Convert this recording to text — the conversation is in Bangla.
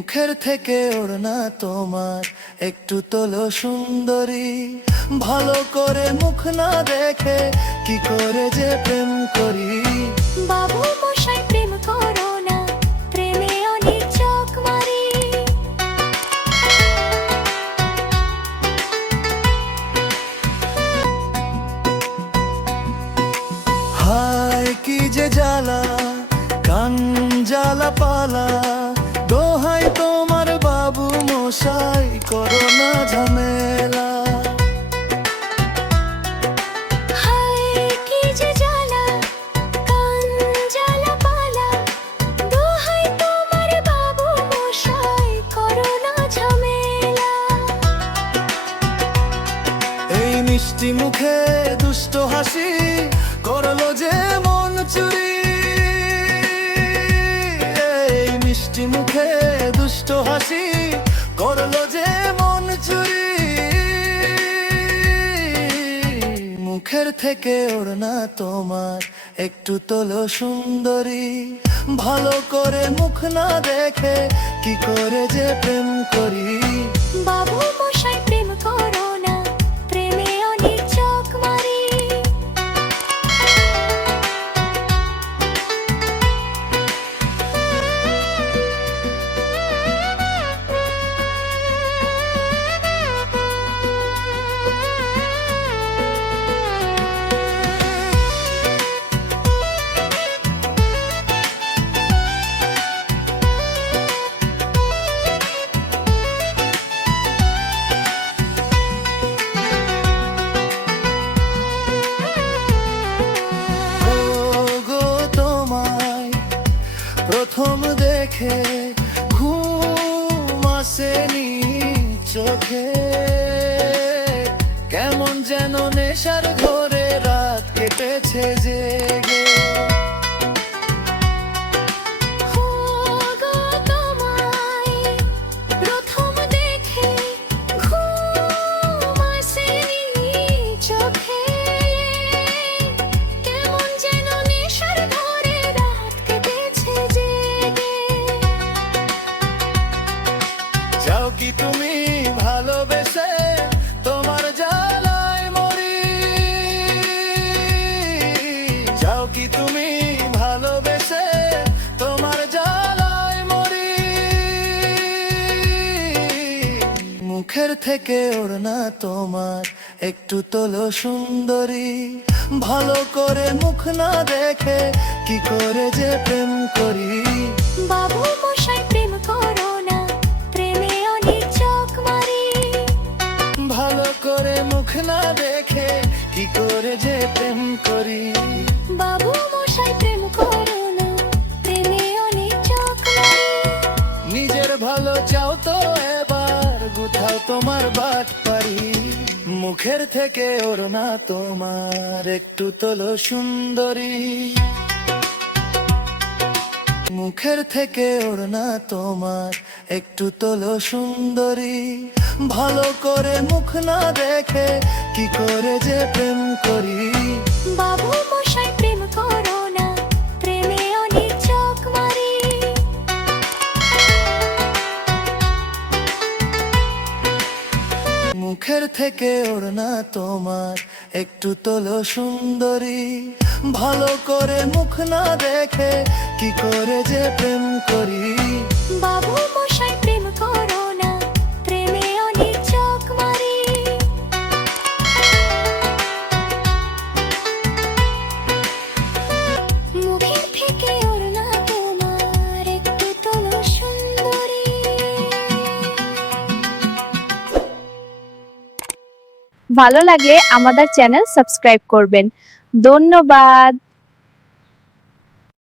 মুখের থেকে ওড়না তোমার একটু তোলো সুন্দরী, ভালো করে মুখ না দেখে কি করে যে প্রেম করি। বাবু মশাই প্রেম করো না, প্রেমে অনেক চোখ মারি। হায় কি যে জ্বালা, কান জ্বালা পালা, দোহাই তোমার বাবু মশাই করো না ঝামেলা। হায় কি যে জ্বালা, কান জ্বালা পালা, দোহাই তোমার বাবু মশাই করো না ঝামেলা। এই মিষ্টি মুখে দুষ্ট হাসি করলো যে মন চুরি। এই মিষ্টি মুখে দুষ্ট হাসি করলো যে মন চুরি। মুখের থেকে ওড়না তোমার একটু তোলো সুন্দরী, ভালো করে মুখ না দেখে কি করে যে প্রেম করি। বাবু মশাই প্রেম করো না, প্রেমে অনেক চোখ মারি। ও গো তোমায় প্রথম দেখে ঘুম আসেনি চোখে, কেমন যেন নেশার ঘরে রাত কেটেছে জেগে। ও গো তোমায় প্রথম দেখে ঘুম আসেনি চোখে, কেমন যেন নেশার ঘরে রাত কেটেছে জেগে। যাও কি তুমি ভালোবেসে তোমার জ্বালায় মরি, যাও কি তুমি ভালোবেসে তোমার জ্বালায় মরি। মুখের থেকে ওড়না তোমার একটু তোলো সুন্দরী, ভালো করে মুখ না দেখে কি করে যে প্রেম করি। বাবু মশাই প্রেম করো না, প্রেমে অনেক চোখ মারি। ভালো করে মুখ না দেখে কি করে যে প্রেম করি। বাবু মশাই প্রেম করো না, প্রেমে অনেক চোখ মারি। নিজের ভালো চাও তো এবার গুথাও তোমার বাট পারি। মুখের থেকে ওড়না তোমার একটু তোলো সুন্দরী, মুখের থেকে ওড়না তোমার একটু তোলো সুন্দরী, ভালো করে মুখ না দেখে কি করে যে প্রেম করি। বাবু মশাই প্রেম করো না, প্রেমে অনেক চোখ মারি। মুখের থেকে ওড়না তোমার একটু তোলো সুন্দরী, ভালো করে মুখ না দেখে কি করে যে প্রেম করি। বাবু মশাই প্রেম করো না, প্রেমে অনেক চোখ মারি। মুখের থেকে ওড়না তোমার একটু তোলো সুন্দরী। ভালো লাগলে আমাদের চ্যানেল সাবস্ক্রাইব করবেন। ধন্যবাদ।